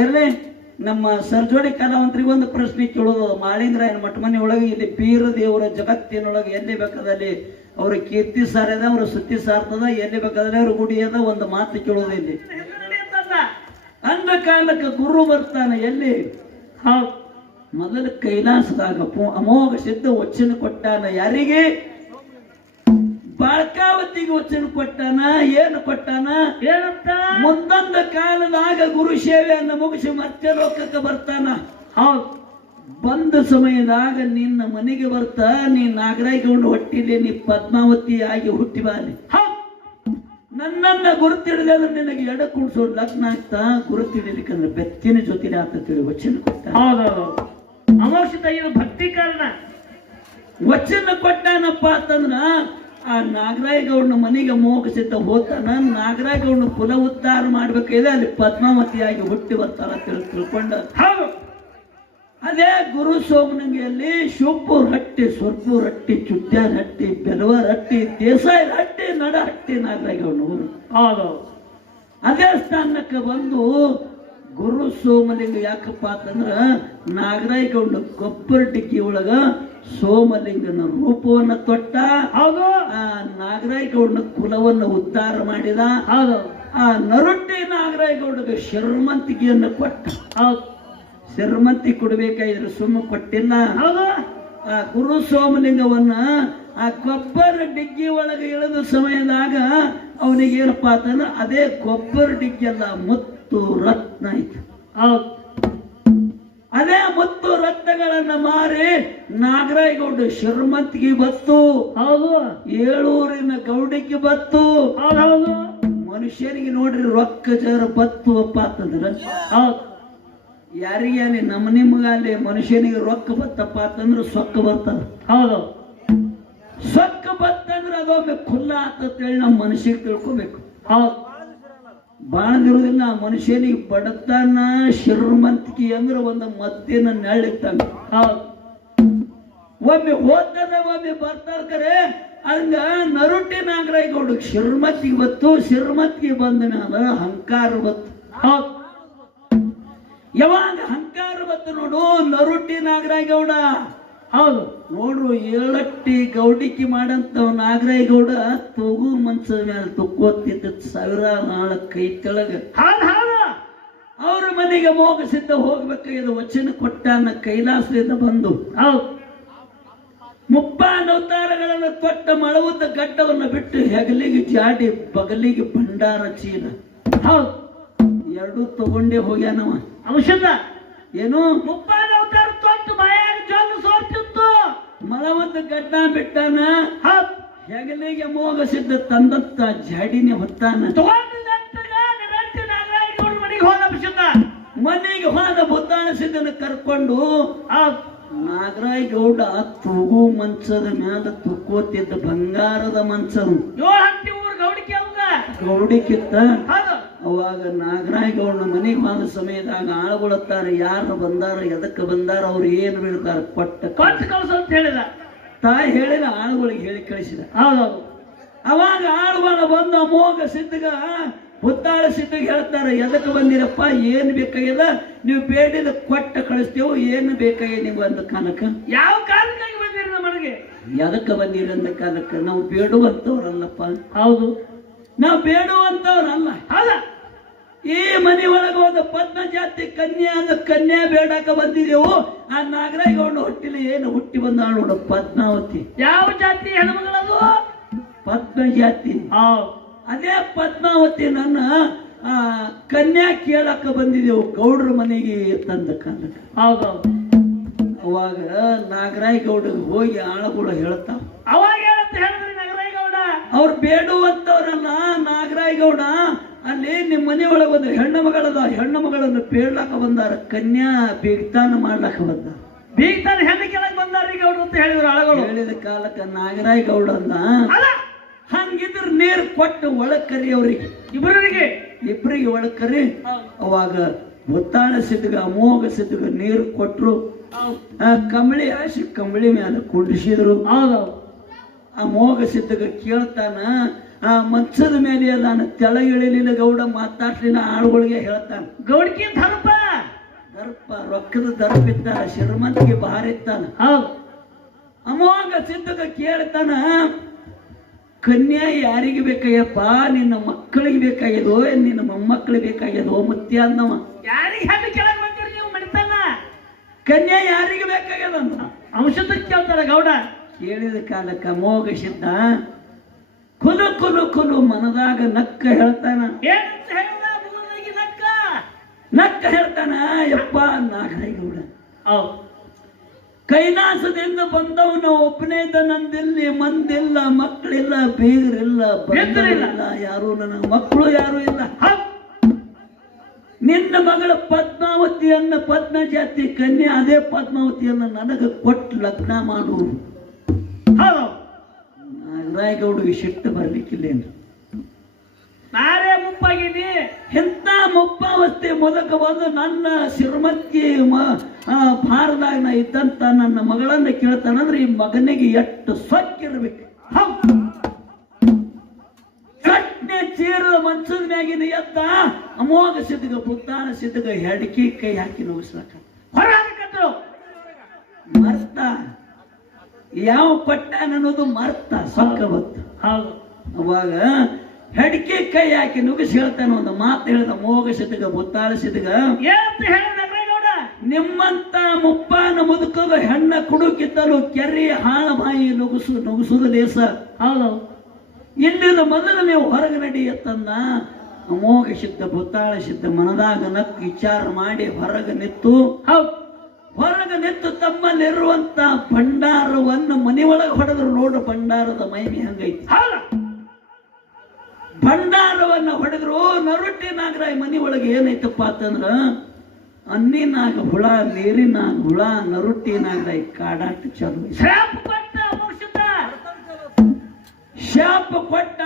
ಇರ್ಲಿ ನಮ್ಮ ಸರ್ಜೋಡಿ ಕಲಾವಂತರಿಗೆ ಒಂದು ಪ್ರಶ್ನೆ ಕೇಳೋದು. ಮಾಳಿಂಗರಾಯನ ಮಠ ಮನೆ ಒಳಗೆ ಇಲ್ಲಿ ಬೀರ ದೇವರ ಜಗತ್ತಿನೊಳಗೆ ಎಲ್ಲಿ ಬೇಕಾದಲ್ಲಿ ಅವ್ರ ಕೀರ್ತಿ ಸಾರದ ಅವ್ರ ಸುದ್ದಿ ಸಾರ್ತದ, ಎಲ್ಲಿ ಬೇಕಾದ್ರೆ ಅವ್ರ ಗುಡಿ ಅದ. ಒಂದು ಮಾತು ಕೇಳೋದು ಇಲ್ಲಿ ಅಂದ ಕಾಲಕ್ಕೆ ಗುರು ಬರ್ತಾನೆ ಎಲ್ಲಿ? ಮೊದಲ ಕೈಲಾಸದಾಗ ಅಮೋಘ ಸಿದ್ಧ ವಚನ ಕೊಟ್ಟಾನ. ಯಾರಿಗೆ? ಬಾಳ್ಕಾವತಿಗೆ ವಚನ ಕೊಟ್ಟಾನ. ಏನು ಕೊಟ್ಟಾನ? ಏನಂತ? ಮುಂದೊಂದು ಕಾಲದಾಗ ಗುರು ಸೇವೆಯನ್ನು ಮುಗಿಸಿ ಮತ್ತೆ ಲೋಕಕ್ಕೆ ಬರ್ತಾನ. ಹೌದು, ಬಂದ ಸಮಯದಾಗ ನಿನ್ನ ಮನೆಗೆ ಬರ್ತಾ ನೀ ನಾಗರಾಯಗೌಡ ಹೊಟ್ಟಿಲಿ ನೀ ಪದ್ಮಾವತಿ ಆಗಿ ಹುಟ್ಟಿ ಬಾಲಿ. ನನ್ನನ್ನ ಗುರುತಿಡಿದ ನಿನಗೆ ಎಡ ಕುಣಿಸೋ ಲಗ್ನ ಆಗ್ತಾ ಗುರುತಿಡಿಲಿಕ್ಕಂದ್ರೆ ಬೆತ್ತಿನ ಜೊತೆಲಿ ಆಗ್ತೇಳಿ ವಚನ ಕೊಟ್ಟ. ಹೌದೌದು, ಅಮೋಕ್ಷಿತ ಇದು ಭಕ್ತಿ ಕಾರಣ. ವಚನ ಕೊಟ್ಟಾನಪ್ಪ ಅಂತಂದ್ರ ಆ ನಾಗರಾಯಗೌಡನ ಮನೆಗೆ ಮೋಗಿಸಿದ್ದ ಹೋತಾನ. ನಾಗರಾಯಗೌಡನ ಕುಲ ಉದ್ಧಾರ ಮಾಡ್ಬೇಕಿದೆ, ಅಲ್ಲಿ ಪದ್ಮಾವತಿಯಾಗಿ ಹುಟ್ಟಿ ಬರ್ತಾರ ತಿಳ್ಕೊಂಡ. ಹೌದು, ಅದೇ ಗುರು ಸೋಮನಂಗಿಯಲ್ಲಿ ಶಿವಪುರ ಹಟ್ಟಿ, ಸುರ್ಪುರ ಹಟ್ಟಿ, ಚುಟ್ಯಾನ ಹಟ್ಟಿ, ಬೆಲವರ ಹಟ್ಟಿ, ದೇಸಾಯಿ ಹಟ್ಟಿ, ನಡ ಹಟ್ಟಿ ನಾಗರಾಯಗೌಡನ ಊರು. ಹೌದು, ಅದೇ ಸ್ಥಾನಕ್ಕೆ ಬಂದು ಗುರು ಸೋಮಲಿಂಗ ಯಾಕಪ್ಪ ಅಂತಂದ್ರ ನಾಗರಾಯಗೌಡ ಗೊಬ್ಬರ ಡಿಕ್ಕಿ ಒಳಗ ಸೋಮಲಿಂಗನ ರೂಪವನ್ನ ತೊಟ್ಟ. ಹೌದು, ಆ ನಾಗರಾಯಗೌಡನ ಕುಲವನ್ನು ಉದ್ಧಾರ ಮಾಡಿದ. ಹೌದು, ಆ ನರೊಟ್ಟಿ ನಾಗರಾಯಗೌಡಗೆ ಶರ್ಮಂತಿಗೆಯನ್ನು ಕೊಟ್ಟ. ಹೌದು, ಶರ್ಮಂತಿ ಕೊಡ್ಬೇಕಾದ್ರೆ ಸುಮ್ಮ ಕೊಟ್ಟಿಲ್ಲ. ಹೌದು, ಆ ಗುರು ಸೋಮಲಿಂಗವನ್ನ ಆ ಗೊಬ್ಬರ ಡಿಗ್ಗಿ ಒಳಗೆ ಇಳಿದ ಸಮಯದಾಗ ಅವನಿಗೆ ಏನಪ್ಪ ಅಂತಂದ್ರೆ ಅದೇ ಗೊಬ್ಬರ ಡಿಗ್ಗಿ ಅಲ್ಲ, ಮುತ್ತು ರತ್ನ ಐತಿ. ಹೌದು, ಅದೇ ಮುತ್ತು ರತ್ನಗಳನ್ನ ಮಾರಿ ನಾಗರಾಯಗೌಡ ಶರ್ಮಂತಿಗೆ ಬತ್ತು. ಹೌದು, ಏಳೂರಿನ ಗೌಡಿಗೆ ಬತ್ತು. ಹೌದು, ಮನುಷ್ಯರಿಗೆ ನೋಡ್ರಿ ರೊಕ್ಕ ಜರ ಬತ್ತು ಅಪ್ಪ ಅಂತಂದ್ರ. ಹೌದು, ಯಾರಿಗೆ ಅಲ್ಲಿ ನಮ್ಮ ನಿಮ್ಗ ಅಲ್ಲಿ ಮನುಷ್ಯನಿಗೆ ರೊಕ್ಕ ಬತ್ತಪ್ಪ ಅಂತಂದ್ರೆ ಸೊಕ್ಕ ಬರ್ತದ. ಹೌದು, ಸೊಕ್ಕ ಬತ್ತಂದ್ರೆ ಅದೊಮ್ಮೆ ಖುಲ್ಲ ಆತಂತೇಳಿ ನಮ್ಮ ಮನುಷ್ಯಗೆ ತಿಳ್ಕೊಬೇಕು. ಹೌದು, ಬಾಳದಿರುವುದಿಲ್ಲ ಮನುಷ್ಯನಿಗೆ ಬಡತನ ಶ್ರೀಮಂತಿಕೆ ಅಂದ್ರೆ ಒಂದು ಮದ್ದಿನ ನೆಳ್ಳಿತ್ತಂಗ. ಹೌದು, ಒಮ್ಮೆ ಹೋಗ್ತದ ಒಮ್ಮೆ ಬರ್ತಾರ ಕರೆ. ಹಂಗ ನರುಟಿ ನಾಗರಾಯಗೌಡ ಶ್ರೀಮಂತಿಗೆ ಬತ್ತು. ಶ್ರೀಮಂತಿಗೆ ಬಂದ ಮ್ಯಾಲ ಅಹಂಕಾರ ಬತ್ತು. ಹೌದು, ಯಾವಾಗ ಅಹಂಕಾರ ಬತ್ತು ನೋಡು ನರುಟಿ ನಾಗರಾಯಗೌಡ. ಹೌದು, ನೋಡ್ರು ಏಳಟ್ಟಿ ಗೌಡಿಕಿ ಮಾಡಂತ ನಾಗರಾಯಗೌಡ ತೂಗು ಮನ್ಸದ ಮೇಲೆ ತುಕ್ಕೋತಿದ್ದ ಸಾವಿರ ನಾಳ ಕೈ ಕೆಳಗ. ಅವ್ರ ಮನೆಗೆ ಮೋಗಿಸಿದ್ದ ಹೋಗ್ಬೇಕಾಗಿದ್ದ ವಚನ ಕೊಟ್ಟಾನ ಕೈಲಾಸದಿಂದ ಬಂದು. ಹೌದು, ಮುಪ್ಪಾನವತಾರಗಳನ್ನು ತೊಟ್ಟ ಮಳವುದ್ದ ಗಡ್ಡವನ್ನು ಬಿಟ್ಟು ಹೆಗಲಿಗೆ ಜಾಡಿ ಬಗಲಿಗೆ ಭಂಡಾರ ಚೀಲ. ಹೌದು, ಎರಡೂ ತಗೊಂಡೇ ಹೋಗ್ಯಾನವ. ಔಷಧ ಏನು? ಮುಪ್ಪಾನವತಾರ ತೊಟ್ಟು ಬಾಯಾಗ ಜೊಲ್ಲು ಸೋರ್ತಿತ್ತು. ಮಳವದ್ದ ಗಡ್ಡ ಬಿಟ್ಟಾನ. ಹೆಗಲಿಗೆ ಮೋಗಿಸಿದ್ದ ತಂದತ್ತ ಜಾಡಿನೇ ಹೊತ್ತಾನ. ಮನೆಗೆ ಹೋದ ಬುತ್ತಾಣಿಸಿದ್ದನ್ನು ಕರ್ಕೊಂಡು ಆ ನಾಗರಾಯಗೌಡ ತೂಗು ಮಂಚದ ಮ್ಯಾಲ ತುಕ್ಕೋತಿದ್ದ ಬಂಗಾರದ ಮಂಚರು ಗೌಡಿಕಿತ್ತ. ಅವಾಗ ನಾಗರಾಯಗೌಡನ ಮನೆಗೆ ಹೋದ ಸಮಯದಾಗ ಆಳುಗೊಳ್ಳುತ್ತಾರೆ. ಯಾರು ಬಂದಾರ, ಎದಕ್ಕೆ ಬಂದಾರ, ಅವ್ರು ಏನು ಬೀಳ್ತಾರ ಕೊಟ್ಟ ಕಳ್ಸ ಅಂತ ಹೇಳಿದ. ತಾಯಿ ಹೇಳಿದ, ಆಳುಗಳಿಗೆ ಹೇಳಿ ಕಳಿಸಿದ. ಹೌದೌದು, ಅವಾಗ ಆಳುಗಳ ಬಂದ ಅಮೋಘ ಸಿದ್ಧಗ ಹುತ್ತಾಳ ಸಿದ್ಧಗೆ ಹೇಳ್ತಾರೆ, ಎದಕ್ಕೆ ಬಂದಿರಪ್ಪ, ಏನು ಬೇಕಾಗ್ಯದ, ನೀವು ಬೇಡಿದ ಕೊಟ್ಟ ಕಳಿಸ್ತೇವು, ಏನು ಬೇಕಾಗ್ಯದ ನೀವು ಅಂದ ಕಾಲಕ್ಕೆ. ಯಾವ ಕಾಲಕ್ಕಾಗಿ ಬಂದಿರ ನಮಗೆ? ಎದಕ್ಕೆ ಬಂದಿರಿ ಅಂದ ಕಾಲಕ್ಕೆ ನಾವು ಬೇಡುವಂತವ್ರಲ್ಲಪ್ಪ. ಹೌದು, ನಾವು ಬೇಡುವಂತವ್ರಲ್ಲ. ಹೌದಾ, ಈ ಮನೆ ಒಳಗೆ ಹೋದ ಪದ್ಮ ಜಾತಿ ಕನ್ಯಾ ಬೇಡಾಕ ಬಂದಿದೆವು. ಆ ನಾಗರಾಯಗೌಡ ಹುಟ್ಟಿಲಿ ಏನು ಹುಟ್ಟಿ ಬಂದ ನೋಡು ಪದ್ಮಾವತಿ. ಯಾವ ಜಾತಿ ಹೆಣ್ಮಗಳದು? ಪದ್ಮ ಜಾತಿ. ಅದೇ ಪದ್ಮಾವತಿ ನನ್ನ ಕನ್ಯಾ ಕೇಳಕ್ಕ ಬಂದಿದೆವು ಗೌಡ್ರ ಮನೆಗೆ ತಂದ ಕಾಲಕ್ಕೆ. ಹೌದೌದು, ಅವಾಗ ನಾಗರಾಯಗೌಡಗೆ ಹೋಗಿ ಆಳುಗಳು ಹೇಳ್ತಾವ. ಅವಾಗ ಹೇಳಂತ ಹೇಳಿದ್ರಿ ನಾಗರಾಯಗೌಡ, ಅವ್ರು ಬೇಡುವಂತವ್ರಲ್ಲ. ನಾಗರಾಯಗೌಡ ಅಲ್ಲಿ ನಿಮ್ಮ ಮನೆ ಒಳಗೆ ಒಂದು ಹೆಣ್ಣು ಮಗಳದ, ಹೆಣ್ಣು ಮಗಳನ್ನು ಬೇಡ್ಲಾಕ ಬಂದಾರ, ಕನ್ಯಾ ಬೀಗ್ತಾನ ಮಾಡ್ಲಾಕ ಬಂದಾರ. ಬೀಗ್ತಾನ ಹೆಣ್ಣು ಕೆಳಗೆ ಬಂದಾರ ಗೌಡ್ರು ಅಂತ ಹೇಳಿದ್ರು ಆಳುಗಳು. ಹೇಳಿದ ಕಾಲಕ್ಕೆ ನಾಗರಾಯಗೌಡ ಅಂದ, ಹಂಗಿದ್ರ ನೀರು ಕೊಟ್ಟು ಒಳಗ್ ಕರಿ ಅವ್ರಿಗೆ, ಇಬ್ಬರಿಗೆ ಒಳಗ್ ಕರಿ. ಅವಾಗ ಒತ್ತಾಳ ಸಿದ್ಧಗ ಅಮೋಘ ಸಿದ್ಧಗ ನೀರು ಕೊಟ್ರು. ಕಂಬಳಿ ಹಾಸಿ ಕಂಬಳಿ ಮೇಲೆ ಕುಂಡಿಸಿದ್ರು. ಅಮೋಘ ಸಿದ್ಧಗ ಕೇಳ್ತಾನ, ಆ ಮಂಚದ ಮೇಲೆ ನಾನು ತೆಳಗಿಳಿಲಿಲ್ಲ ಗೌಡ ಮಾತಾಡ್ಲಿಲ್ಲ ಆಳುಗಳಿಗೆ ಹೇಳ್ತಾನ ಗೌಡಿಕೆ ದರ್ಪ ರೊಕ್ಕದ ದರ್ಪ ಇತ್ತಾನ ಶ್ರೀಮಂತಿಗೆ ಭಾರ ಇತ್ತಾನ ಹೌದು ಅಮೋಘ ಸಿದ್ಧಗ ಕೇಳ್ತಾನ ಕನ್ಯಾ ಯಾರಿಗೆ ಬೇಕಾಗ್ಯಪ್ಪ ನಿನ್ನ ಮಕ್ಕಳಿಗೆ ಬೇಕಾಗ್ಯದೋ ನಿನ್ನ ಮೊಮ್ಮಕ್ಕಳಿಗೆ ಬೇಕಾಗ್ಯದೋ ಮುತ್ಯ ಅಂದವ ಯಾರಿಗೆ ಹೇಳಿ ಕೆಳಗೆ ಬಂದಿರಿ ನೀವು ಮಣಿತಾನ ಕನ್ಯಾ ಯಾರಿಗೆ ಬೇಕಾಗ್ಯದ ಅಂತ ಔಷಧ ಕೇಳ್ತಾರ ಗೌಡ ಕೇಳಿದ ಕಾಲಕ್ಕ ಅಮೋಘ ಸಿದ್ಧ ಕುಲು ಕುಲು ಕುಲು ಮನದಾಗ ನಕ್ಕ ಹೇಳ್ತಾನ ಏನಂತ ಹೇಳ ನಕ್ಕ ಹೇಳ್ತಾನ ಯಪ್ಪ ನಾಗರಾಯಗೌಡ ಹೌದು ಕೈಲಾಸದಿಂದ ಬಂದವನ ಒಬ್ಬನೇ ಇದ್ದ ನಂದಿಲ್ಲಿ ಮಂದಿಲ್ಲ ಮಕ್ಕಳಿಲ್ಲ ಬೀಗರಿಲ್ಲ ಬಂಧುಗಳಿಲ್ಲ ಯಾರು ನನ್ನ ಮಕ್ಕಳು ಯಾರು ಇಲ್ಲ ನಿನ್ನ ಮಗಳ ಪದ್ಮಾವತಿಯನ್ನ ಪದ್ಮ ಜಾತಿ ಕನ್ಯಾ ಅದೇ ಪದ್ಮಾವತಿಯನ್ನ ನನಗೆ ಕೊಟ್ಟು ಲಗ್ನ ಮಾಡು ನಾಗರಾಯಗೌಡಿಗೆ ಸಿಟ್ಟು ಬರ್ಲಿಕ್ಕಿಲ್ಲೇನು ನಾರೇ ಮುಪ್ಪಾಗಿನಿ ಎಂತ ಮುಪ್ಪಾವಸ್ಥೆ ಮೊದಕ ಬಂದು ನನ್ನ ಶ್ರೀಮಂತಿ ಭಾರದಾಗ ನಾ ಇದ್ದಂತ ನನ್ನ ಮಗಳನ್ನ ಕೇಳ್ತಾನಂದ್ರೆ ಈ ಮಗನಿಗೆ ಎಷ್ಟು ಸೊಕ್ಕಿರ್ಬೇಕು ಚಟ್ನೆ ಚೀರದ ಮಂಚದ ಮ್ಯಾಗಿನ ಎದ್ದ ಅಮೋಘ ಸಿದ್ಧಗ ಬುದ್ಧಾನ ಸಿದ್ಧಗ ಹೆಡ್ಕಿ ಕೈ ಹಾಕಿ ನೋಗಿಸ್ಲಕ್ಕ ಮರ್ತ ಯಾವ ಕೊಟ್ಟಾನ ಅನ್ನೋದು ಮರ್ತ ಸೊಕ್ಕ ಬತ್ತು ಅವಾಗ ಹೆಡ್ಕಿ ಕೈ ಹಾಕಿ ನುಗ್ಗಿಸಿ ಹೇಳ್ತಾನೆ ಒಂದು ಮಾತು ಹೇಳ್ದ ಮೋಗ ಸಿದ್ಧಗ ಬುತ್ತಾಳ ಸಿದ್ಧಗ ನಿಮ್ಮಂತ ಮುಪ್ಪಾನ ಮುದುಕಗ ಹೆಣ್ಣ ಕುಡುಕಿದ್ದಲು ಕೆರೆ ಹಾಳ ಬಾಯಿ ನುಗ್ಸುದು ಲೇಸ ಹೌದು ಇಲ್ಲಿಂದ ಮೊದಲು ನೀವು ಹೊರಗೆ ನಡಿ ಎತ್ತಂದ ಅಮೋಘ ಸಿದ್ಧ ಬುತ್ತಾಳ ಸಿದ್ಧ ಮನದಾಗ ನಕ್ ವಿಚಾರ ಮಾಡಿ ಹೊರಗೆ ನಿತ್ತು ತಮ್ಮಲ್ಲಿರುವಂತ ಭಂಡಾರವನ್ನು ಮನೆಯೊಳಗೆ ಹೊಡೆದ್ರು ನೋಡು ಭಂಡಾರದ ಮೈಮಿ ಹಂಗೈತಿ ಭಂಡಾರವನ್ನ ಹೊಡೆದ್ರು ನರುಟ್ಟಿ ನಾಗರಾಯ ಮನಿ ಒಳಗೆ ಏನೈತಪ್ಪ ಅಂತಂದ್ರ ಅನ್ನಿನಾಗ ಹುಳ ನೀರಿನಾಗ ಹುಳ ನರುಟ್ಟಿ ನಾಗರಾಯ ಕಾಡಾಟ ಚಾಲು ಶಾಪ ಕೊಟ್ಟ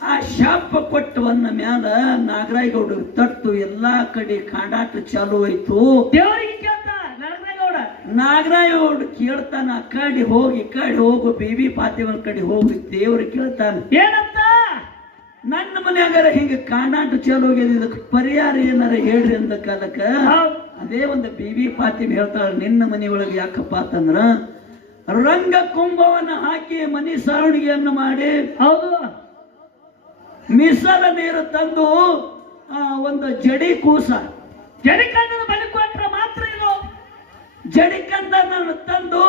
ಆ ಶಾಪ ಕೊಟ್ಟವನ್ನ ಮ್ಯಾಲ ನಾಗರಾಯಗೌಡ ತಟ್ಟು ಎಲ್ಲಾ ಕಡೆ ಕಾಡಾಟ ಚಾಲು ಆಯ್ತು ನಾಗರಾಯಗೌಡ ಕೇಳ್ತಾನ ಆ ಕಡೆ ಹೋಗು ಬೇಬಿ ಪಾತಿವನ್ ಕಡೆ ಹೋಗಿ ದೇವ್ರಿಗೆ ಕೇಳ್ತಾನ ಏನಂತ ನನ್ನ ಮನ್ಯಾಗಾರ ಹಿಂಗ ಕಾಡಾಟ ಚಾಲು ಹೋಗ್ಯದ ಇದಕ್ಕೆ ಪರಿಹಾರ ಏನಾರ ಹೇಳ್ರಿ ಅಂದ ಕಾಲಕ್ಕ ಅದೇ ಒಂದು ಬೇಬಿ ಪಾತಿಮ ಹೇಳ್ತಾಳ ನಿನ್ನ ಮನೆಯೊಳಗೆ ಯಾಕಪ್ಪ ಅಂತಂದ್ರ ರಂಗ ಕುಂಭವನ್ನ ಹಾಕಿ ಮನಿ ಸಾವಣಿಗೆಯನ್ನು ಮಾಡಿ ಹೌದು ಮಿಸಲ ನೀರು ತಂದು ಒಂದು ಜಡಿ ಕೂಸ ಜಡಿಕಂದ ಬಲಿ ಕೊಟ್ರೆ ಮಾತ್ರ ಇದು ಜಡಿಕಂದನ್ನು ತಂದು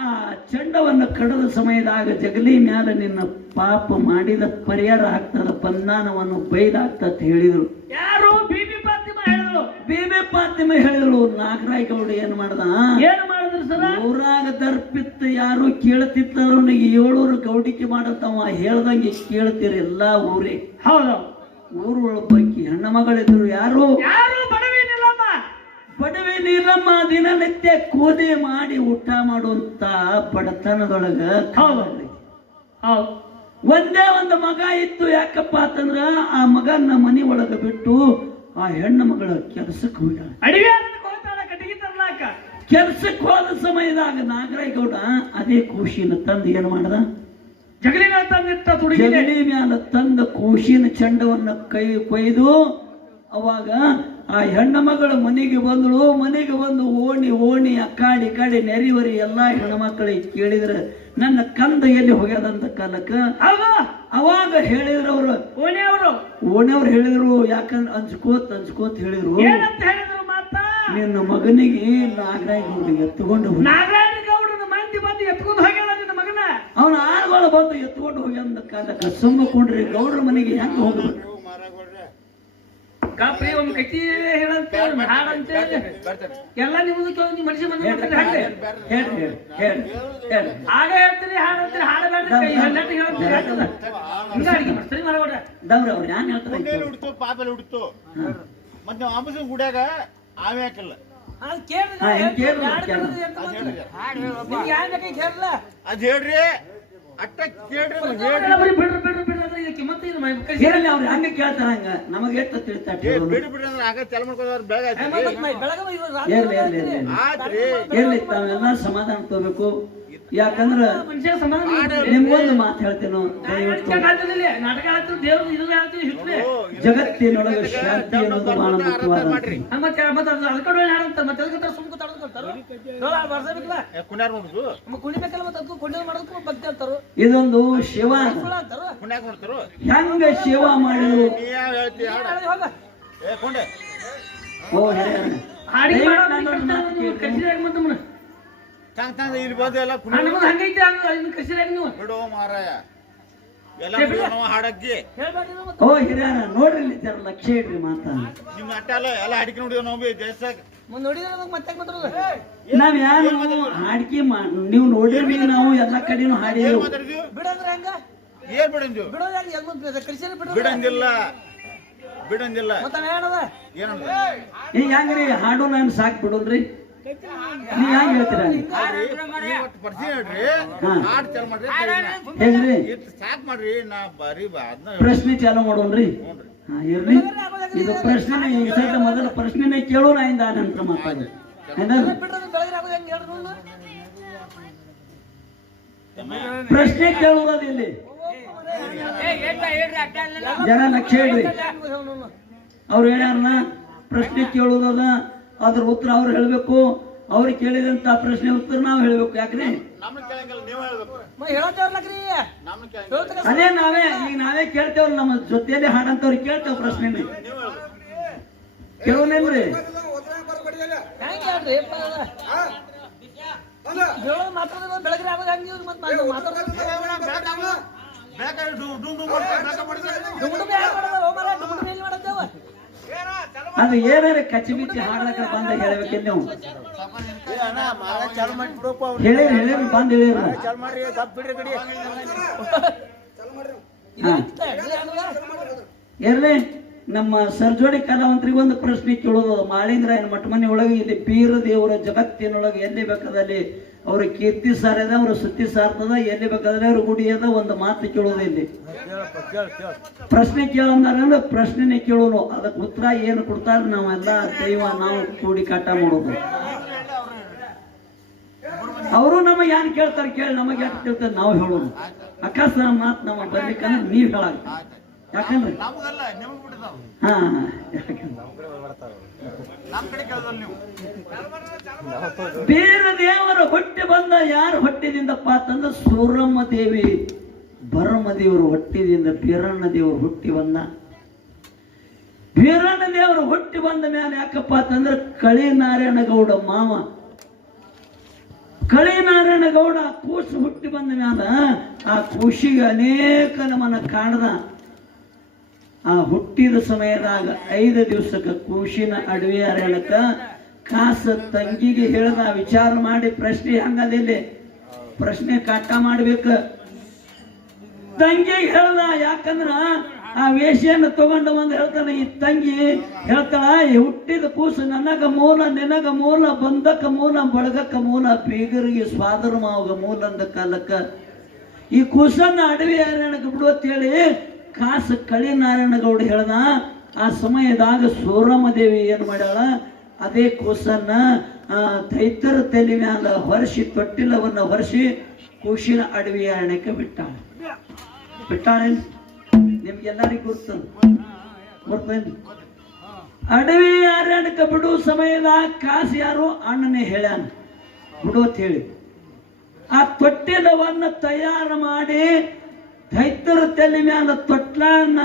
ಆ ಚಂಡವನ್ನು ಕಡದ ಸಮಯದಾಗ ಜಗಲಿ ಮ್ಯಾಲ ನಿನ್ನ ಪಾಪ ಮಾಡಿದ ಪರಿಹಾರ ಆಗ್ತದ ಬಂಧನವನ್ನು ಬೈದಾಗ್ತದ ಹೇಳಿದ್ರು ಯಾರು ಬೇಬಿ ಪಾತಿಮ ಹೇಳಿದ್ರು ನಾಗರಾಯಗೌಡ ಏನ್ ಮಾಡ್ದ ಏನ್ ಮಾಡಿದ್ರು ಸರ ಊರಾಗ ದರ್ಪಿತ್ತ ಯಾರು ಕೇಳ್ತಿತ್ತಾರ 700 ಗೌಡಿಕೆ ಮಾಡತ್ತವ ಹೇಳ್ದಂಗೆ ಕೇಳ್ತೀರಿ ಎಲ್ಲಾ ಊರೇ ಹೌದು ಊರೊಳ ಪೈಕಿ ಹೆಣ್ಣ ಮಗಳಿದ್ರು ಯಾರು ಬಡವಿ ನೀಲಮ್ಮ ದಿನನಿತ್ಯ ಕೂದೆ ಮಾಡಿ ಊಟ ಮಾಡುವಂತ ಬಡತನದೊಳಗ ಒಂದೇ ಒಂದು ಮಗ ಇತ್ತು ಯಾಕಪ್ಪ ಅಂತಂದ್ರ ಆ ಮಗನ್ನ ಮನಿ ಒಳಗ ಬಿಟ್ಟು ಆ ಹೆಣ್ಣು ಮಗಳ ಕೆಲಸಕ್ಕೆ ಹೋಗ್ಯಾಳ ಕೆಲ್ಸಕ್ಕೆ ಹೋದ ಸಮಯದಾಗ ನಾಗರಾಯಗೌಡ ಅದೇ ಕೂಶಿನ ತಂದು ಏನ್ ಮಾಡ್ದ ಜಗಲಿ ಮ್ಯಾಲ ತಂದ ಕೂಶಿನ ಚಂಡವನ್ನ ಕೊಯ್ದು ಅವಾಗ ಆ ಹೆಣ್ಣು ಮಗಳ ಮನೆಗೆ ಬಂದಳು ಮನೆಗೆ ಬಂದು ಓಣಿ ಅಕ್ಕಾಡಿ ಕಾಡಿ ನೆರಿವರಿ ಎಲ್ಲಾ ಹೆಣ್ಮಕ್ಳಿಗೆ ಕೇಳಿದ್ರ ನನ್ನ ಕಂದ ಎಲ್ಲಿ ಹೋಗ್ಯದಂತ ಕಾಲಕ್ಕ ಅವಾಗ ಹೇಳಿದ್ರು ಅವರು ಓಣಿಯವ್ರು ಹೇಳಿದ್ರು ಯಾಕಂದ್ರೆ ಅಂಜ್ಕೋತ್ ಹೇಳಿದ್ರು ನಿನ್ನ ಮಗನಿಗೆ ನಾಗರಾಯಗೌಡ ಎತ್ತುಕೊಂಡು ಅವನ ಆಳುಗಳು ಬಂದು ಎತ್ಕೊಂಡು ಹೋಗ್ಯಂದ ಕಾಲಕ್ಕ ಸುಮ್ಮಕೊಂಡ್ರಿ ಗೌಡ್ರ ಮನೆಗೆ ಹೆಂಗ ಹೋಗ್ಬೇಕು ಕಾಪ್ರಿ ಒಂದು ಕಟ್ಟಿ ಹೇಳಂತ ಹಾಡಂತ ಎಲ್ಲ ನಿಮ್ದು ಮನುಷ್ಯ ಮಂದಿ ಆಗ ಹೇಳ್ತೀರಿ ಹಾಡಂತೀರಿ ಹಾಡಬೇಡ್ರಿ ಹಿಂಗ ಅಡಿಗೆ ಮಾಡ್ತೀರಿ ಮಾಡಬೇಡ್ರಿ ದವ್ರ ಅವ್ರು ಯಾನ್ ಹೇಳ್ತಾರೆ ಹುಡ್ತು ಪಾಪಲ್ಲಿ ಹುಡ್ತು ಮತ್ತೆ ಆಂಬುಸನ್ ಗುಡಿಯಾಗ ಆವೆ ಹಾಕಿಲ್ಲ ಅದ್ ಹೇಳ್ರಿ ಅಟ್ಟ ಕೇಳ್ರಿ ಅವ್ರು ಹಂಗ ಕೇಳ್ತಾರ ಹಂಗ ನಮಗ ಎಷ್ಟು ತಿಳಿತಾಟ್ರಿ ಇರ್ಲಿ ತಾವೆಲ್ಲ ಸಮಾಧಾನ ತಗೋಬೇಕು ಯಾಕಂದ್ರ ಮನುಷ್ಯ ಸಮಾಧಾನ ನಿಮ್ಗೊಂದು ಮಾತು ಹೇಳ್ತೇನೆ ದಯವಿಟ್ಟು ನಾಟಕ ಹೇಳ್ತೀವಿ ದೇವ್ರು ಇದು ಹೇಳ್ತೀವಿ ಹಿಟ್ಲೆ ಜಗತ್ತಿನೊಳಗೆ ಶಾಂತಿ ಅನ್ನೋದು ಬಹಳ ಮುಖ್ಯವಾದ ಮತ್ತೆ ಅದಕ್ಕೆ ಹಾಡಂತ ಮತ್ತೆ ಅದಕ್ಕೆ ಸುಮ್ಕ ತಡ್ಕೊಳ್ತಾರು ಬರ್ಸಬೇಕಿಲ್ಲ ಕುಣ್ಯಾರ ನೋಡುದು ಕುಣಿಬೇಕಲ್ಲ ಮತ್ತೆ ಅದಕ್ಕೂ ಕುಣಿಯೋದು ಮಾಡೋದಕ್ಕೂ ಭಕ್ತಿ ಅಂತಾರು ಇದೊಂದು ಶಿವ ಅಂತಾರು ಕುಣ್ಯಾಕ ನೋಡ್ತಾರು ಹೆಂಗ ಶಿವ ಮಾಡಿದ್ರು ನೀ ಯಾವ ಹೇಳ್ತಿ ಹೋಗ ಏ ಕೊಂಡೆ ಓ ಹಿರಿಯರ ಹಾಡಿಗೆ ಮಾಡೋದು ಕಸಿರಾಗಿ ಮತ್ತೆ ಚಂದ ಇಲ್ಲಿ ಬಂದು ಎಲ್ಲ ನನಗೂ ಹಂಗೈತೆ ಅದನ್ನ ಕಸಿರಾಗಿ ನೀವು ಬಿಡು ಮಾರಾಯ ಎಲ್ಲ ನಾವು ಹಾಡಕ್ಕೆ ಹೇಳ್ಬೇಡಿ ಓ ಹಿರಿಯರ ನೋಡ್ರಿ ಇಲ್ಲಿ ಜರ ಲಕ್ಷ್ಯ ಇಡ್ರಿ ಮಾತಾ ನಿಮ್ಮ ಅಟ್ಟ ಅಲ್ಲ ಎಲ್ಲ ಹಾಡಿಕೆ ನೋಡಿದ್ವಿ ನಾವು ದೇಶದಾಗ ಮುಂದೆ ನೋಡಿದ್ರೆ ನಮಗೆ ಮತ್ತೆ ಮಾತಾಡೋದು ನಾವ್ ಯಾರು ಹಾಡ್ಕಿ ನೀವು ನೋಡಿರ್ವಿ ನಾವು ಎಲ್ಲಾ ಕಡೆನೂ ಹಾಡಿದೆವು ಮಾತಾಡಿದ್ವಿ ಬಿಡಂದ್ರೆ ಹಂಗ ಏನ್ ಬಿಡಂದ್ವಿ ಬಿಡೋದಾಗ ಎಲ್ಲ ಕಸಿರ ಬಿಡೋದು ಬಿಡಂಗಿಲ್ಲ ಬಿಡಂಗಿಲ್ಲ ಮತ್ತೆ ಹೇಳದ ಏನಂದ್ರೆ ಈಗ ಹೆಂಗ್ರಿ ಹಾಡು ನಾನು ಸಾಕ್ ಬಿಡೋದ್ರಿ ನೀವ್ ಹೆಂಗ್ ಹೇಳ್ತೀರ ಪರಿಚಯ ಹೇಳ್ರಿ ಹಾಡ್ ಚಾಲು ಮಾಡ್ರಿ ಹೇಗ್ರಿ ಇಟ್ಟು ಸಾಕ್ ಮಾಡ್ರಿ ನಾ ಬರೀ ಅದನ್ನ ಪ್ರಶ್ನೆ ಚಾಲು ಮಾಡೋಣ್ರಿ ಹಾ ಇರ್ಲಿ ಇದು ಪ್ರಶ್ನೆ ಈ ಸೈಡ್ ಮೊದಲ ಪ್ರಶ್ನೆನೇ ಕೇಳೋಣ ಇಂದ ನಂತರ ಮಾತಾಡಿ ಬಿಡೋದು ಬೆಳಗ್ಗೆ ಆಗೋದು ಹೆಂಗೆ ಹೇಳ್ರು ಪ್ರಶ್ನೆ ಕೇಳುವುದು ಇಲ್ಲಿ ಜನ ಲಕ್ಷ್ಯ ಇಡ್ರಿ ಅವ್ರು ಹೇಳ್ಯಾರನ ಪ್ರಶ್ನೆ ಕೇಳುವುದದ ಅದ್ರ ಉತ್ತರ ಅವ್ರು ಹೇಳ್ಬೇಕು ಅವ್ರು ಕೇಳಿದಂತ ಪ್ರಶ್ನೆ ಉತ್ತರ ನಾವು ಹೇಳ್ಬೇಕು ಯಾಕ್ರಿ ನಮ್ಮನ್ನ ಕೇಳಂಗಿಲ್ಲ ನೀವು ಹೇಳ್ಬೇಕು ಹೇಳತ್ತೇವ್ರಲ್ರಿ ನಮ್ಮನ್ನ ಕೇಳಂಗಿಲ್ಲ ಅದೇ ನಾವೇ ಕೇಳ್ತೇವಲ್ಲ ನಮ್ಮ ಜೊತೆಯಲ್ಲಿ ಹಾಡಂತವ್ರಿಗೆ ಕೇಳ್ತೇವ ಪ್ರಶ್ನೆನ ನೀವು ಹೇಳ್ಬೇಕು ಕೇಳೋನಿಲ್ರಿ ಹೆಂಗೆ ಹೇಳ್ರಿ ಹೇಳೋದು ಮಾತಾಡೋದು ಬೆಳಗ್ಗೆ ಆಗೋದು ಹೆಂಗೆ ಮತ್ತೆ ಮಾತಾಡೋದು ಬೇಕಾದ್ರೆ ಡುಮ್ ಮಾಡಿದ್ರೆ ಅದು ಏನಾರ ಕಚ್ಚಿ ಬಿಚ್ಚಿ ಹಾಡ್ಲಕ್ಕ ಬಂದ ಹೇಳ್ಬೇಕಿಲ್ಲ ನೀವು ಹೇಳಿರಿ ಬಂದ್ ಹೇಳಿರಿ ಇರ್ಲಿ ನಮ್ಮ ಸರ್ಜೋಡಿ ಕಲಾವಂತರಿಗೆ ಒಂದು ಪ್ರಶ್ನೆ ಕೇಳೋದು ಮಾಳಿಂಗರಾಯನ ಮಠ ಮನೆ ಒಳಗೆ ಇಲ್ಲಿ ಬೀರ ದೇವರ ಜಗತ್ತಿನೊಳಗೆ ಎಲ್ಲಿ ಬೇಕಾದಲ್ಲಿ ಅವ್ರ ಕೀರ್ತಿ ಸಾರದ ಅವ್ರ ಸುದ್ದಿ ಸಾರ್ತದ ಎಲ್ಲಿ ಬೇಕಾದ್ರೆ ಅವ್ರ ಗುಡಿ ಅದ ಒಂದು ಮಾತು ಕೇಳೋದು ಇಲ್ಲಿ ಪ್ರಶ್ನೆ ಕೇಳಂದ್ರೆ ಪ್ರಶ್ನೆನೇ ಕೇಳೋನು ಅದಕ್ಕೆ ಉತ್ತರ ಏನು ಕೊಡ್ತಾರ ನಾವೆಲ್ಲ ದೈವ ನಾವು ಕೂಡಿ ಕಾಟ ಮಾಡೋದು ಅವರು ನಮಗೆ ಏನ್ ಕೇಳ್ತಾರೆ ಕೇಳಿ ನಮಗೆ ಯಾಕೆ ಕೇಳ್ತಾರೆ ನಾವು ಹೇಳೋದು ಅಕಸ್ಮಾತ್ ಮಾತು ನಮ್ಮ ಬರ್ಲಿಕ್ಕಂದ್ರೆ ನೀವ್ ಹೇಳ ಯಾಕಂದ್ರೆ ನಮಗಲ್ಲ ನಿಮಗೆ ಬಿಟ್ಟಿದ್ದಾವ ಹಾ ನಮ್ಮ ಕಡೆ ಕೇಳಿದಲ್ಲ ನೀವು ಬೇರ ದೇವರ ಹೊಟ್ಟೆ ಬಂದ ಯಾರು ಹೊಟ್ಟೆದಿಂದಪ್ಪ ಅಂತಂದ್ರೆ ಸೂರಮ್ಮ ದೇವಿ ಭರಮ ದೇವರು ಹೊಟ್ಟೆದಿಂದ ಬೀರಣ್ಣ ದೇವರು ಹುಟ್ಟಿ ಬಂದ ಬೀರಣ್ಣ ದೇವರು ಹುಟ್ಟಿ ಬಂದ ಮೇಲೆ ಯಾಕಪ್ಪ ಅಂತಂದ್ರೆ ಕಳಿ ನಾರಾಯಣ ಗೌಡ ಮಾವ ಕಳಿ ನಾರಾಯಣ ಗೌಡ ಕೂಸು ಹುಟ್ಟಿ ಬಂದ ಮ್ಯಾಲ ಆ ಕೂಸಿಗೆ ಅನೇಕ ನಮ್ಮನ್ನ ಕಾಣದ ಆ ಹುಟ್ಟಿದ ಸಮಯದಾಗ 5 ದಿವಸಕ್ಕೆ ಕೂಸಿನ ಅಡವಿ ಅರಣ್ಯಕ್ಕ ಕಾಸ ತಂಗಿಗೆ ಹೇಳ್ದ ವಿಚಾರ ಮಾಡಿ ಪ್ರಶ್ನೆ ಹಂಗದಿಲ್ಲ ಪ್ರಶ್ನೆ ಕಾಟ ಮಾಡ್ಬೇಕ ತಂಗಿಗೆ ಹೇಳ್ದ ಯಾಕಂದ್ರ ಆ ವೇಷಿಯನ್ನು ತಗೊಂಡು ಬಂದು ಹೇಳ್ತಾನೆ ಈ ತಂಗಿ ಹೇಳ್ತಾಳ ಹುಟ್ಟಿದ ಕೂಸು ನನಗ ಮೂಲ ನಿನಗ ಮೂಲ ಬಂದಕ್ಕ ಮೂಲ ಬಳಗಕ್ಕ ಮೂಲ ಬೀಗರಿಗೆ ಸ್ವಾದರ ಮಾವಗ ಮೂಲ ಅಂದ ಕಾಲಕ್ಕ ಈ ಕೂಸನ್ನ ಅಡವಿ ಅರಣ್ಯಕ್ಕೆ ಬಿಡುವತ್ತೇಳಿ ಕಾಸು ಕಳಿ ನಾರಾಯಣ ಗೌಡ ಹೇಳ್ದ ಆ ಸಮಯದಾಗ ಸೂರಮ್ಮ ದೇವಿ ಏನ್ ಮಾಡ್ಯಾಳ ಅದೇ ಕೂಸನ್ನ ದೈತರ ತಲೆ ಮ್ಯಾಲ ಹೊರಸಿ ತೊಟ್ಟಿಲವನ್ನ ಹೊರಸಿ ಕೂಸಿನ ಅಡವಿ ಅರಣ್ಯಕ್ಕೆ ಬಿಟ್ಟಾಳೆ ನಿಮ್ಗೆಲ್ಲರಿಗೂ ಗೊತ್ತೇನು ಅಡವಿ ಅರಣ್ಯಕ್ಕೆ ಬಿಡುವ ಸಮಯದಾಗ ಕಾಸು ಯಾರು ಅಣ್ಣನೇ ಹೇಳ್ಯಾನ ಬಿಡುವತ್ ಹೇಳಿ ಆ ತೊಟ್ಟಿಲವನ್ನ ತಯಾರು ಮಾಡಿ ದೈತರ ತಲೆ ಮ್ಯಾಲ ತೊಟ್ಲನ್ನ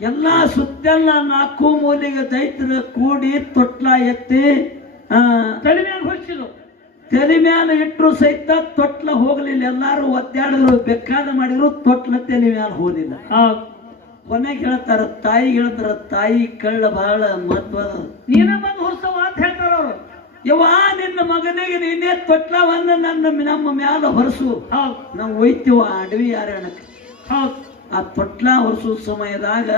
ಎಲ್ಲಾ ಸುತ್ತೆಲ್ಲ 4 ಮೂಲೆಗೆ ದೈತರ ಕೂಡಿ ತೊಟ್ಲ ಎತ್ತಿ ತಲೆ ಮ್ಯಾಲ ಹೊಚ್ಚಿದ್ರು ತಲೆ ಮ್ಯಾಲ ಇಟ್ಟರು ಸಹಿತ ತೊಟ್ಲ ಹೋಗ್ಲಿಲ್ಲ ಎಲ್ಲಾರು ಒದ್ದಾಡಿದ್ರು ಬೇಕಾದ ಮಾಡಿದ್ರು ತೊಟ್ಲ ತಲೆ ಮ್ಯಾಲ ಹೋಗಿಲ್ಲ ಕೊನೆಗೆ ಹೇಳ್ತಾರ ತಾಯಿ ಹೇಳ್ತಾರ ತಾಯಿ ಕಳ್ಳ ಬಹಳ ಮಹತ್ವದ ನೀನ ಬಂದು ಹೊರಸವ ಅಂತ ಹೇಳ್ತಾರ ಅವರು ಯವ್ವ ನಿನ್ನ ಮಗನಿಗೆ ನೀನೇ ತೊಟ್ಲವನ್ನ ನಮ್ಮ ಮ್ಯಾಲ ಹೊರಸು ನಾವು ಒಯ್ತೀವ ಅಡವಿ ಅರಣ್ಯಕ್ಕೆ ಆ ತೊಟ್ಲ ಹೊರಸು ಸಮಯದಾಗ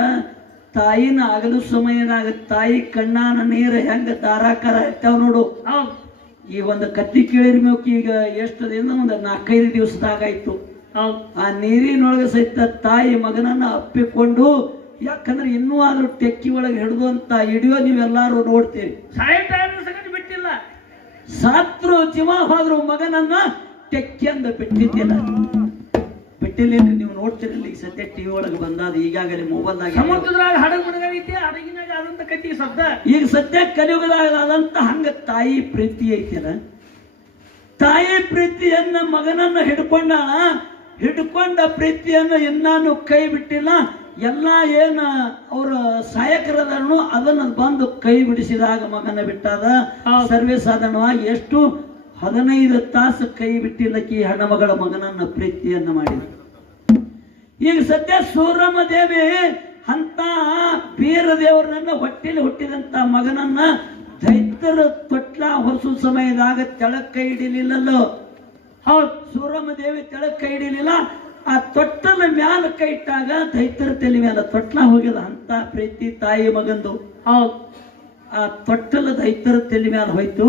ತಾಯಿನ ಆಗಲು ಸಮಯದಾಗ ತಾಯಿ ಕಣ್ಣಾನ ನೀರು ಹೆಂಗ ಧಾರಾಕಾರ ಇರ್ತಾವ ನೋಡು ಈ ಒಂದು ಕತ್ತಿ ಕೇಳಿರ್ಬೇಕು ಈಗ ಎಷ್ಟು ದಿನ ಒಂದು 4-5 ದಿವಸದಾಗಾಯ್ತು ಆ ನೀರಿನೊಳಗೆ ಸಹಿತ ತಾಯಿ ಮಗನನ್ನ ಅಪ್ಪಿಕೊಂಡು ಯಾಕಂದ್ರೆ ಇನ್ನೂ ಆದ್ರೂ ಟೆಕ್ಕಿ ಒಳಗೆ ಹಿಡಿದು ಅಂತ ಹಿಡಿಯೋ ನೀವೆಲ್ಲಾರು ನೋಡ್ತೀರಿ ಸಾಯ ಟೈಮ್ ಬಿಟ್ಟಿಲ್ಲ ಸಾತ್ರು ಜೀವ ಹೋದ್ರು ಮಗನನ್ನ ತೆಕ್ಕೆಂದ ಬಿಟ್ಟಿದ್ದಿಲ್ಲ. ಬಿಟ್ಟಿಲ್ಲ, ನೀವು ನೋಡ್ತಿರಲಿಲ್ಲ. ಈಗ ಸದ್ಯ ಟಿವಿ ಒಳಗೆ ಬಂದಾದ, ಈಗಾಗಲೇ ಮೊಬೈಲ್ದಾಗ ಸಮುದ್ರದಾಗ ಹಡಗು ಐತಿ, ಹಡಗಿನಾಗ ಆದಂತ ಕಟ್ಟಿ ಶಬ್ದ. ಈಗ ಸದ್ಯ ಕಲಿಯುಗದಾಗ ಆದಂತ ಹಂಗ ತಾಯಿ ಪ್ರೀತಿ ಐತಿಲ್ಲ. ತಾಯಿ ಪ್ರೀತಿಯನ್ನ ಮಗನನ್ನ ಹಿಡ್ಕೊಂಡ ಪ್ರೀತಿಯನ್ನ ಇನ್ನಾನು ಕೈ ಬಿಟ್ಟಿಲ್ಲ. ಎಲ್ಲ ಏನ ಅವ್ರ ಸಹಾಯಕರದನ್ನು ಅದನ್ನ ಬಂದು ಕೈ ಬಿಡಿಸಿದಾಗ ಮಗನ ಬಿಟ್ಟಾದ. ಸರ್ವೇ ಸಾಧಾರಣವಾಗಿ ಎಷ್ಟು 15 ತಾಸು ಕೈ ಬಿಟ್ಟಿಲ್ಲಕ್ಕೆ ಈ ಹೆಣ್ಣಮಗಳ ಮಗನನ್ನ ಪ್ರೀತಿಯನ್ನ ಮಾಡಿದ. ಈಗ ಸದ್ಯ ಸೂರಮ್ಮ ದೇವಿ ಅಂತ ಬೀರ ದೇವರನ್ನ ಹೊಟ್ಟೆಲಿ ಹುಟ್ಟಿದಂತ ಮಗನನ್ನ ದೈತ್ಯರ ತೊಟ್ಲ ಹೊರಿಸುವ ಸಮಯದಾಗ ತೆಳಕ್ ಕೈ ಹಿಡಿಲಿಲ್ಲಲ್ಲೋ. ಹೌದು, ಸೂರಮ್ಮ ದೇವಿ ತೆಳಕ್ ಕೈ ಹಿಡಿಲಿಲ್ಲ. ಆ ತೊಟ್ಟಲ ಮ್ಯಾಲ ಕೈ ಇಟ್ಟಾಗ ದೈತ್ಯರ ತಲೆ ಮ್ಯಾಲ ತೊಟ್ಲ ಹೋಗಿದ. ಅಂತ ಪ್ರೀತಿ ತಾಯಿ ಮಗಂದು. ಹೌದು, ಆ ತೊಟ್ಟಲ ದೈತ್ಯರ ತಲೆ ಮ್ಯಾಲ ಹೋಯ್ತು.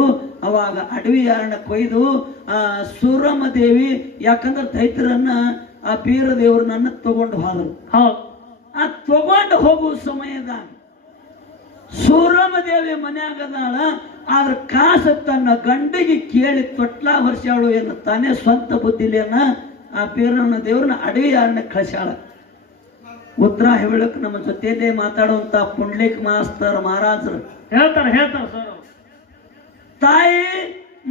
ಅವಾಗ ಅಡವಿ ಯಾರನ್ನ ಕೊಯ್ದು ಸೂರಮ್ಮ ದೇವಿ, ಯಾಕಂದ್ರೆ ದೈತ್ಯರನ್ನ ಆ ಬೀರ ದೇವ್ರನ್ನ ತಗೊಂಡು ಹೋದ್ರು. ಹೌದು, ಆ ತಗೊಂಡು ಹೋಗುವ ಸಮಯದಾಗ ಸೂರಮ್ಮ ದೇವಿ ಮನ್ಯಾಗದಾಳ. ಆದ್ರ ಕಾಸ ತನ್ನ ಗಂಡಿಗೆ ಕೇಳಿ ತೊಟ್ಲ ವರ್ಷಾಳು ಏನು ತಾನೇ ಸ್ವಂತ ಬುದ್ಧಿಲೇನ ಆ ಬೀರನ ದೇವ್ರನ್ನ ಅಡವಿ ಯಾರನ್ನ ಕಳಿಸ್ಯಾಳ. ಉತ್ತರ ಹೇಳಕ್ ನಮ್ಮ ಜೊತೆಯಲ್ಲೇ ಮಾತಾಡುವಂತ ಪುಂಡ್ಲಿಕ್ ಮಾಸ್ತರ್ ಮಹಾರಾಜರು ಹೇಳ್ತಾರ ಸರ್, ತಾಯಿ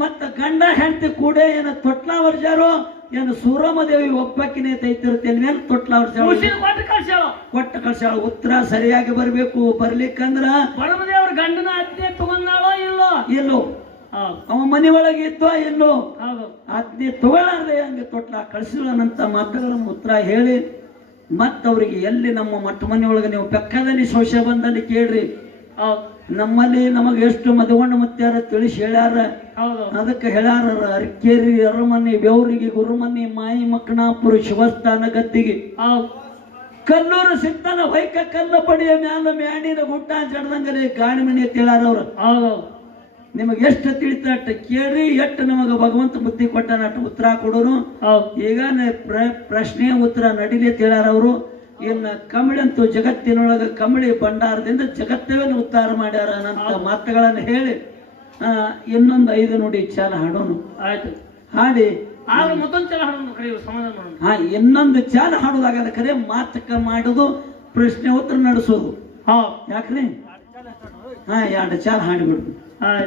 ಮತ್ತ ಗಂಡ ಹೆಂಡತಿ ಕೂಡ ಏನು ತೊಟ್ಲ ವರ್ಷಾರು ಏನು ಸೂರಮ್ಮ ದೇವಿ ಒಬ್ಬಕ್ಕಿನೇ ತೈತಿರ್ತೇನೆ ಮೇಲೆ ತೊಟ್ಲ ವರ್ಷಾಳು ಕೊಟ್ಟ ಕಳ್ಸಾಳ. ಉತ್ತರ ಸರಿಯಾಗಿ ಬರ್ಬೇಕು. ಬರ್ಲಿಕ್ಕಂದ್ರ ಬಡಮದೇವ್ರ ಗಂಡನ ಆಜ್ಞೆ ತಗೊಂಡಾಳೋ ಇಲ್ಲೋ, ಅವ ಮನೆ ಒಳಗೆ ಇದ್ದೋ ಇಲ್ಲೋ, ಆಜ್ಞೆ ತಗೊಳ್ಳಾರ್ದೆ ಹಂಗೆ ತೊಟ್ಲ ಕಳ್ಸಿಲ್ಲನಂತ ಮಾತುಗಳನ್ನು ಉತ್ತರ ಹೇಳಿ ಮತ್ತವ್ರಿಗೆ ಎಲ್ಲಿ ನಮ್ಮ ಮಟ್ಟ ಮನೆ ಒಳಗೆ ನೀವು ಬೆಕ್ಕದಲ್ಲಿ ಶೋಷ ಬಂದಲ್ಲಿ ಕೇಳ್ರಿ. ನಮ್ಮಲ್ಲಿ ನಮಗೆ ಎಷ್ಟು ಮದಗೊಂಡು ಮತ್ತಾರ ತಿಳಿಸಿ ಹೇಳ್ಯಾರ. ಅದಕ್ಕೆ ಹೇಳ್ಯಾರ ಅರಕೇರಿ ಅರಮನೆ ಬೆವರಿಗೆ ಗುರುಮನಿ ಮಾಯಿ ಮಕ್ಕಣಾಪುರ ಶಿವಸ್ಥಾನ ಗದ್ದಿಗೆ ಕಲ್ಲೂರು ಸಿಗ್ತಾನ ವೈಕ ಕಲ್ಲ ಪಡಿಯ ಮ್ಯಾಲ ಮ್ಯಾಡಿನ ಗುಡ್ಡ ಜಡ್ದಂಗಲಿ ಗಾಡಿ ಮನೆ ಅಂತ ಹೇಳ್ಯಾರ ಅವ್ರು. ನಿಮಗೆ ಎಷ್ಟು ತಿಳಿತಾಟ ಕೇಳ್ರಿ, ಎಷ್ಟು ನಮಗ ಭಗವಂತ ಬುದ್ಧಿ ಕೊಟ್ಟನಾಟ ಉತ್ತರ ಕೊಡೋರು. ಈಗ ಪ್ರಶ್ನೆ ಉತ್ತರ ನಡಿಲಿ ಅಂತ ಹೇಳ್ಯಾರ ಅವರು. ಇನ್ನು ಕಮಳಿ ಅಂತೂ ಜಗತ್ತಿನೊಳಗ ಕಮಳಿ ಭಂಡಾರದಿಂದ ಜಗತ್ತವೇ ಉದ್ಧಾರ ಮಾಡ್ಯಾರ ಅನ್ನಂತ ಮಾತುಗಳನ್ನು ಹೇಳಿ ಇನ್ನೊಂದು 5 ನುಡಿ ಚಾಲ ಹಾಡೋನು. ಆಯ್ತು, ಹಾಡಿ ಮತ್ತೊಂದು ಚಾಲ ಹಾಡೋನು ಸಮಾಧಾನ. ಇನ್ನೊಂದು ಚಾಲ ಹಾಡೋದಾಗದ ಖರೆ ಮಾತಕ ಮಾಡೋದು, ಪ್ರಶ್ನೆ ಉತ್ತರ ನಡೆಸೋದು. ಯಾಕ್ರಿ 2 ಚಾಲ ಹಾಡಿಬಿಡುದು.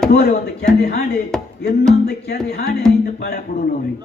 ತೋರಿ ಒಂದು ಕ್ಯಾಲಿ ಹಾಡಿ ಇನ್ನೊಂದು ಕ್ಯಾಲಿ ಹಾಡಿ 5 ಪಾಳ್ಯ ಕೊಡೋನು ಅವ್ರಿಗೆ.